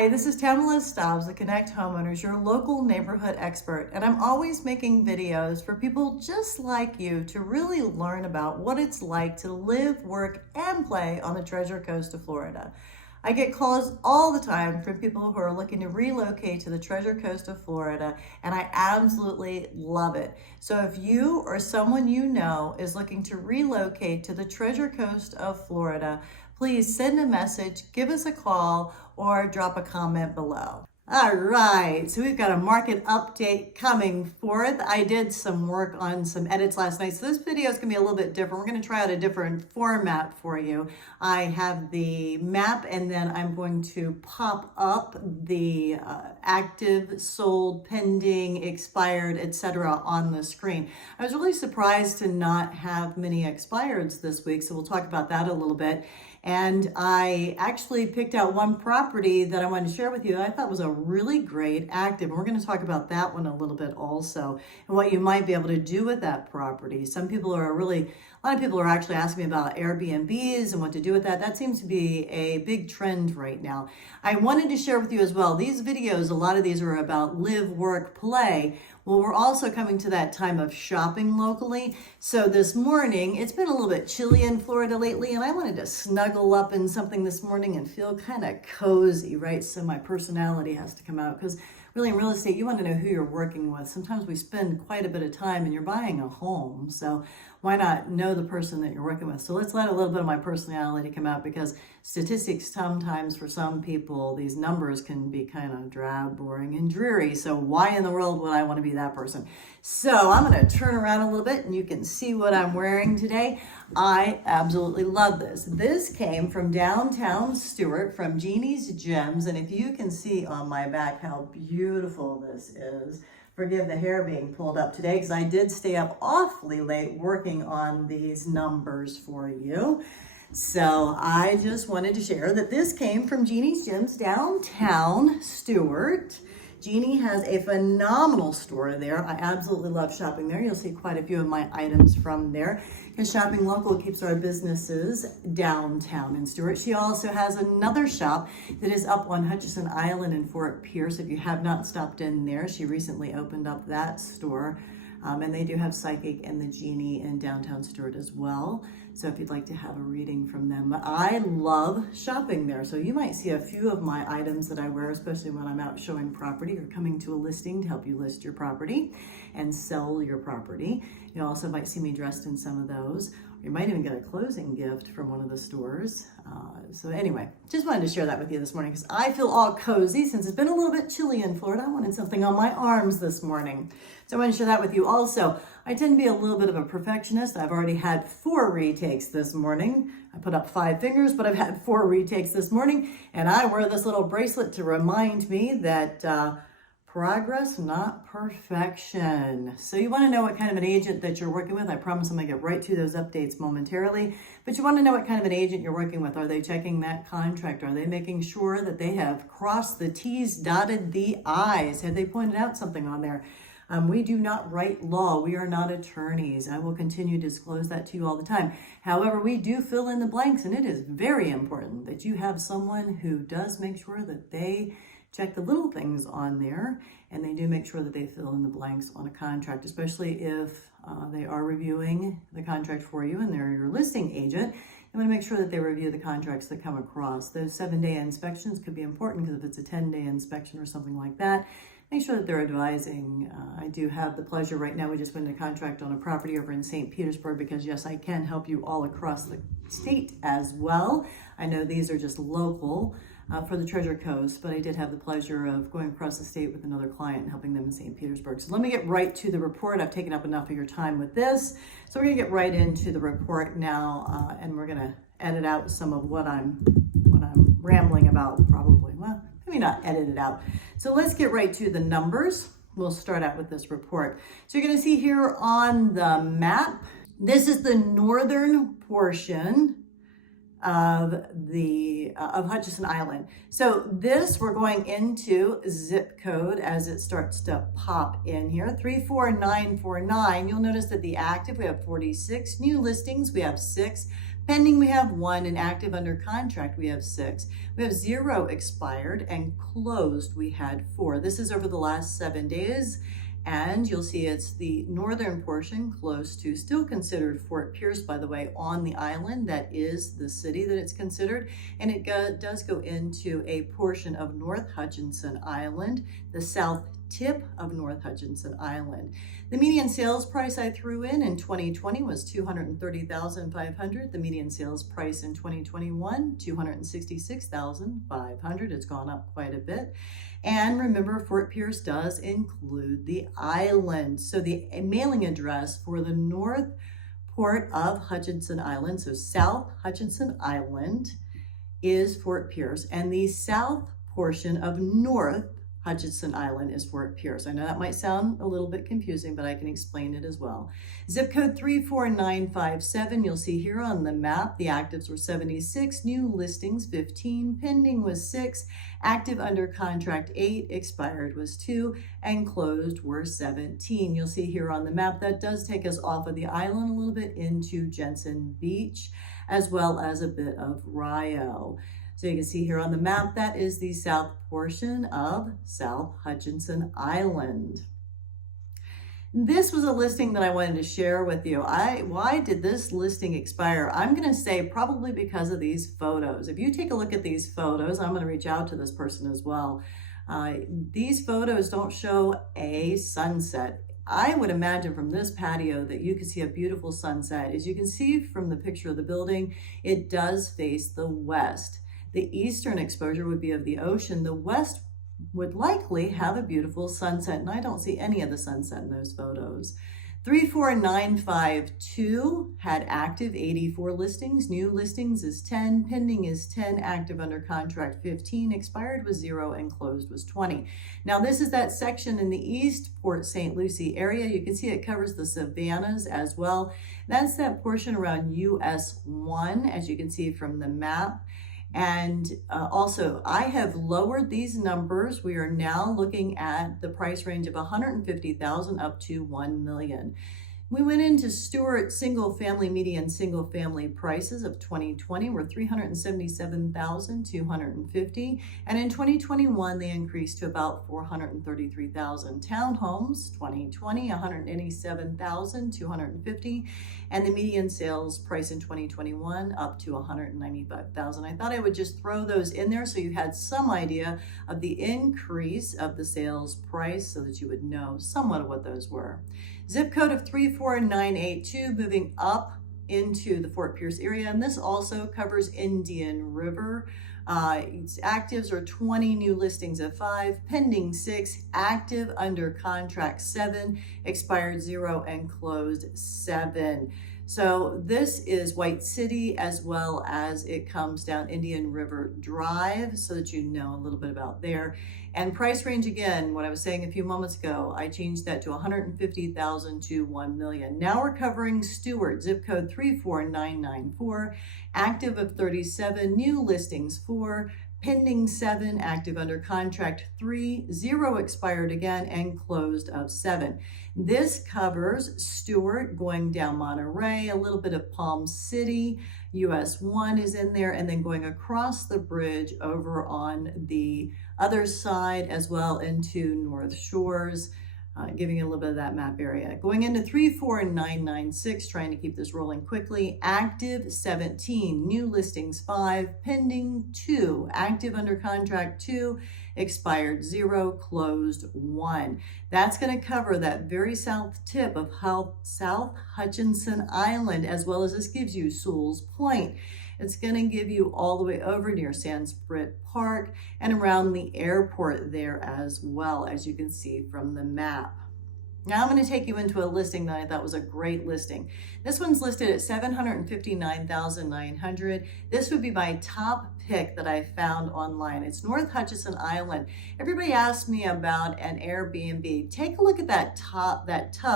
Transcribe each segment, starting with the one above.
Hi, this is Tamela Staubs, the Connect HomeOwners, your local neighborhood expert, and I'm always making videos for people just like you to really learn about what it's like to live, work, and play on the Treasure Coast of Florida. I get calls all the time from people who are looking to relocate to the Treasure Coast of Florida, and I absolutely love it. So if you or someone you know is looking to relocate to the Treasure Coast of Florida, please send a message, give us a call, or drop a comment below. All right, so we've got a market update coming forth. I did some work on some edits last night, so this video is gonna be a little bit different. We're gonna try out a different format for you. I have the map, and then I'm going to pop up the active, sold, pending, expired, etc. on the screen. I was really surprised to not have many expireds this week, so we'll talk about that a little bit. And I actually picked out one property that I wanted to share with you that I thought was a really great active. And we're going to talk about that one a little bit also, and what you might be able to do with that property. A lot of people are actually asking me about Air BnBs and what to do with that. That seems to be a big trend right now. I wanted to share with you as well, these videos, a lot of these are about live, work, play. Well, we're also coming to that time of shopping locally. So this morning, it's been a little bit chilly in Florida lately, and I wanted to snuggle up in something this morning and feel kind of cozy, right? So my personality has to come out, because really in real estate, you want to know who you're working with. Sometimes we spend quite a bit of time and you're buying a home. So why not know the person that you're working with? So let's let a little bit of my personality come out, because statistics sometimes for some people, these numbers can be kind of drab, boring, and dreary. So why in the world would I want to be that person? So I'm going to turn around a little bit and you can see what I'm wearing today. I absolutely love this. This came from downtown Stuart from Jeannie's Gems. And if you can see on my back how beautiful this is. Forgive the hair being pulled up today, because I did stay up awfully late working on these numbers for you. So I just wanted to share that this came from Jeannie's Gems downtown Stuart. Jeannie has a phenomenal store there. I absolutely love shopping there. You'll see quite a few of my items from there, because shopping local keeps our businesses downtown in Stuart. She also has another shop that is up on Hutchinson Island in Fort Pierce. If you have not stopped in there, she recently opened up that store. And they do have Psychic and the Genie in downtown Stuart as well. So if you'd like to have a reading from them. But I love shopping there. So you might see a few of my items that I wear, especially when I'm out showing property or coming to a listing to help you list your property and sell your property. You also might see me dressed in some of those. You might even get a closing gift from one of the stores. So anyway, just wanted to share that with you this morning, because I feel all cozy since it's been a little bit chilly in Florida. I wanted something on my arms this morning. So I want to share that with you also. I tend to be a little bit of a perfectionist. I've already had 4 retakes this morning. I put up 5 fingers, but I've had 4 retakes this morning. And I wear this little bracelet to remind me that progress, not perfection. So you want to know what kind of an agent that you're working with. I promise I'm going to get right to those updates momentarily. But you want to know what kind of an agent you're working with. Are they checking that contract? Are they making sure that they have crossed the T's, dotted the I's? Have they pointed out something on there? We do not write law. We are not attorneys. I will continue to disclose that to you all the time. However, we do fill in the blanks, and it is very important that you have someone who does make sure that they check the little things on there, and they do make sure that they fill in the blanks on a contract, especially if they are reviewing the contract for you and they're your listing agent. You want to make sure that they review the contracts that come across. Those 7-day inspections could be important, because if it's a 10-day inspection or something like that, make sure that they're advising. I do have the pleasure right now, we just went into contract on a property over in St. Petersburg, because yes, I can help you all across the state as well. I know these are just local for the Treasure Coast, but I did have the pleasure of going across the state with another client and helping them in St. Petersburg. So let me get right to the report. I've taken up enough of your time with this. So we're gonna get right into the report now, and we're gonna edit out some of what I'm rambling about probably. Well, maybe not edit it out. So let's get right to the numbers. We'll start out with this report. So you're gonna see here on the map, this is the northern portion of Hutchinson Island. So this, we're going into zip code as it starts to pop in here, 34949. You'll notice that the active, we have 46, new listings, we have 6, pending, we have 1, and active under contract, we have 6. We have 0 expired, and closed, we had 4. This is over the last 7 days. And you'll see it's the northern portion, close to, still considered Fort Pierce, by the way, on the island. That is the city that it's considered. And it does go into a portion of North Hutchinson Island, the south tip of North Hutchinson Island. The median sales price I threw in 2020 was $230,500. The median sales price in 2021, $266,500. It's gone up quite a bit. And remember, Fort Pierce does include the island. So the mailing address for the north port of Hutchinson Island, so South Hutchinson Island, is Fort Pierce, and the south portion of North Hutchinson Island is Fort Pierce. I know that might sound a little bit confusing, but I can explain it as well. Zip code 34957. You'll see here on the map, the actives were 76, new listings 15, pending was 6, active under contract 8, expired was 2, and closed were 17. You'll see here on the map that does take us off of the island a little bit into Jensen Beach, as well as a bit of Rio. So you can see here on the map, that is the south portion of South Hutchinson Island. This was a listing that I wanted to share with you. Why did this listing expire? I'm going to say probably because of these photos. If you take a look at these photos, I'm going to reach out to this person as well. These photos don't show a sunset. I would imagine from this patio that you could see a beautiful sunset. As you can see from the picture of the building, it does face the west. The eastern exposure would be of the ocean. The west would likely have a beautiful sunset, and I don't see any of the sunset in those photos. 34952 had active 84 listings. New listings is 10, pending is 10, active under contract 15, expired was 0, and closed was 20. Now this is that section in the East Port St. Lucie area. You can see it covers the savannas as well. That's that portion around US 1, as you can see from the map. And also, I have lowered these numbers. We are now looking at the price range of $150,000 up to $1 million. We went into Stuart single family, median single family prices of 2020 were $377,250, and in 2021 they increased to about $433,000. Townhomes 2020 $187,250, and the median sales price in 2021 up to $195,000. I thought I would just throw those in there so you had some idea of the increase of the sales price so that you would know somewhat of what those were. Zip code of 34982, moving up into the Fort Pierce area, and this also covers Indian River. Its actives are 20, new listings of 5, pending 6, active under contract 7, expired 0, and closed 7. So this is White City, as well as it comes down Indian River Drive, so that you know a little bit about there. And price range, again, what I was saying a few moments ago, I changed that to $150,000 to $1 million. Now we're covering Stuart, zip code 34994, active of 37, new listings 4, pending 7, active under contract 3, 0 expired again, and closed of 7. This covers Stuart going down Monterey, a little bit of Palm City, US 1 is in there, and then going across the bridge over on the other side as well into North Shores, giving you a little bit of that map area. Going into 34996, trying to keep this rolling quickly, active 17, new listings 5, pending 2, active under contract 2, expired 0, closed 1. That's going to cover that very south tip of South Hutchinson Island, as well as this gives you Sewell's Point. It's going to give you all the way over near Sansprit Park and around the airport there as well, as you can see from the map. Now I'm going to take you into a listing that I thought was a great listing. This one's listed at $759,900. This would be my top pick that I found online. It's North Hutchinson Island. Everybody asked me about an Air BnB. Take a look at that tub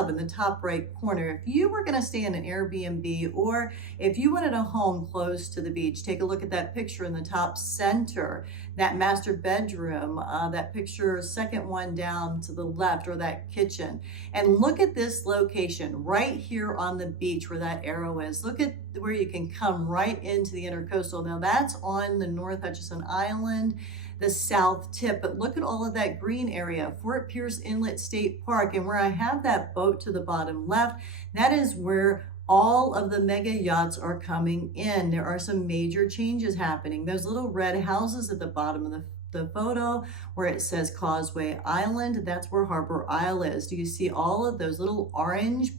in the top right corner. If you were going to stay in an Air BnB, or if you wanted a home close to the beach, take a look at that picture in the top center, that master bedroom, that picture, second one down to the left, or that kitchen. And look at this location right here on the beach where that arrow is. Look at where you can come right into the intercoastal. Now that's on the North Hutchinson Island, the south tip, but look at all of that green area, Fort Pierce Inlet State Park. And where I have that boat to the bottom left, that is where all of the mega yachts are coming in. There are some major changes happening. Those little red houses at the bottom of the photo where it says Causeway Island, that's where Harbor Isle is. Do you see all of those little orange,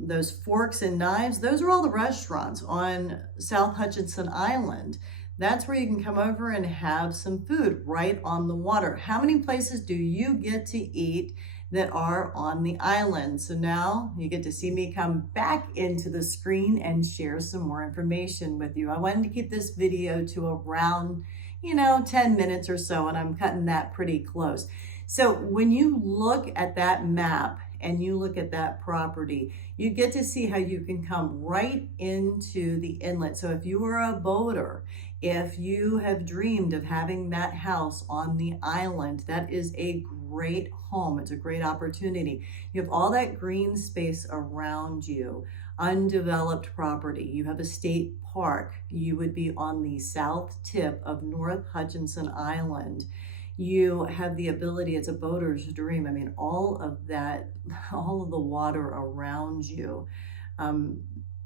those forks and knives? Those are all the restaurants on South Hutchinson Island. That's where you can come over and have some food right on the water. How many places do you get to eat that are on the island? So now you get to see me come back into the screen and share some more information with you. I wanted to keep this video to around 10 minutes or so, and I'm cutting that pretty close. So when you look at that map and you look at that property, you get to see how you can come right into the inlet. So if you are a boater, if you have dreamed of having that house on the island, that is a great home. It's a great opportunity. You have all that green space around you, undeveloped property. You have a state park. You would be on the south tip of North Hutchinson Island. You have the ability, it's a boater's dream. I mean, all of the water around you.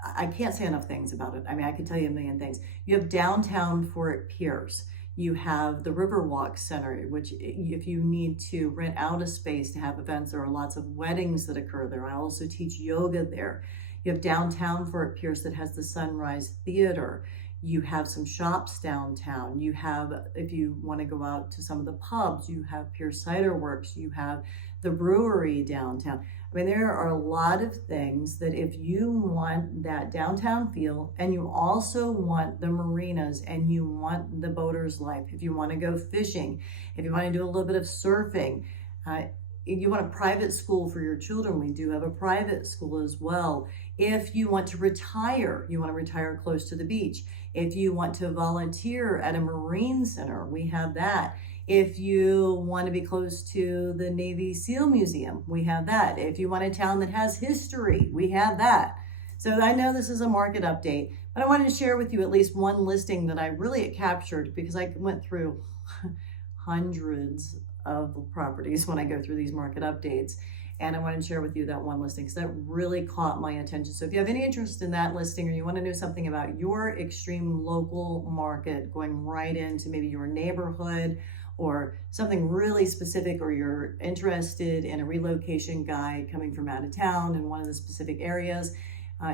I can't say enough things about it. I mean, I could tell you a million things. You have downtown Fort Pierce. You have the Riverwalk Center, which if you need to rent out a space to have events, there are lots of weddings that occur there. I also teach yoga there. You have downtown Fort Pierce that has the Sunrise Theater. You have some shops downtown. You have, if you want to go out to some of the pubs, you have Pierce Cider Works. You have the brewery downtown. I mean, there are a lot of things that if you want that downtown feel, and you also want the marinas, and you want the boater's life, if you want to go fishing, if you want to do a little bit of surfing, you want a private school for your children, we do have a private school as well. If you want to retire, you want to retire close to the beach. If you want to volunteer at a marine center, we have that. If you want to be close to the Navy SEAL Museum, we have that. If you want a town that has history, we have that. So I know this is a market update, but I wanted to share with you at least one listing that I really captured, because I went through hundreds of properties when I go through these market updates. And I wanted to share with you that one listing because that really caught my attention. So if you have any interest in that listing, or you want to know something about your extreme local market, going right into maybe your neighborhood or something really specific, or you're interested in a relocation guide coming from out of town in one of the specific areas,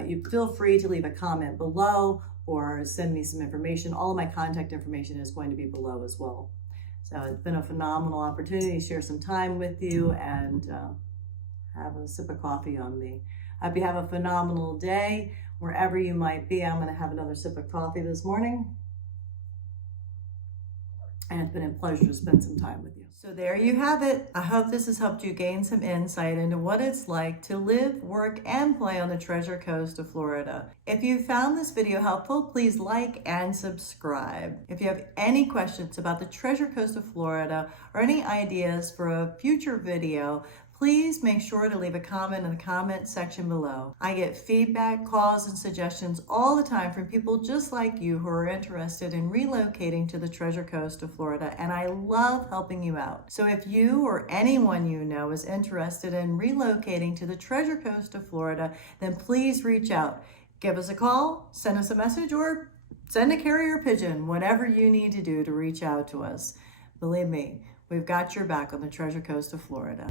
you feel free to leave a comment below or send me some information. All of my contact information is going to be below as well. So it's been a phenomenal opportunity to share some time with you and have a sip of coffee on me. I hope you have a phenomenal day wherever you might be. I'm going to have another sip of coffee this morning. And it's been a pleasure to spend some time with you. So there you have it. I hope this has helped you gain some insight into what it's like to live, work, and play on the Treasure Coast of Florida. If you found this video helpful, please like and subscribe. If you have any questions about the Treasure Coast of Florida or any ideas for a future video, please make sure to leave a comment in the comment section below. I get feedback, calls, and suggestions all the time from people just like you who are interested in relocating to the Treasure Coast of Florida, and I love helping you out. So if you or anyone you know is interested in relocating to the Treasure Coast of Florida, then please reach out. Give us a call, send us a message, or send a carrier pigeon, whatever you need to do to reach out to us. Believe me, we've got your back on the Treasure Coast of Florida.